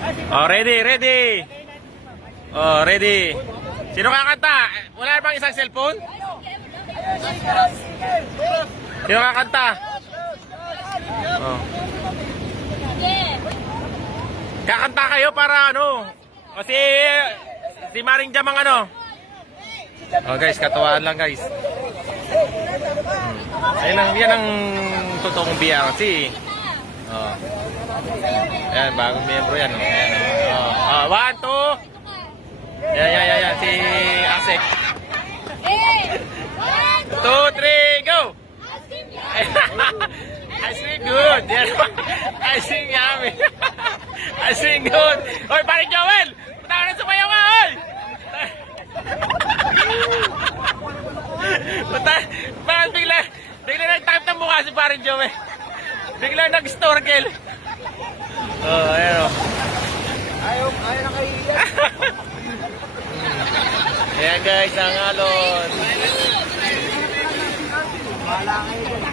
Oh, ready, ready. Oh, ready. Sino kakanta? Wala na bang isang cellphone? Sino kakanta? Oh. Kakanta kayo para ano? Kasi si Maring Jam ang ano? Oh guys, katuwaan lang guys. Yan ang totoong BRC. Oh. Yan, bagong miyembro yan. Ayan, oh. 1, 2. Yan. Si Asek. 2, 3, go! I sing good. Yan. I sing yummy. I sing good. Hoy, pare Joel! Punta ka na sumayaw nga, hoy! Punta, bakit bigla nag-type ng mukha si pare Joel? Bigla nag-snorkel. Oh, ayan o. Ayaw na kahiyan. Ayan guys, ang alon.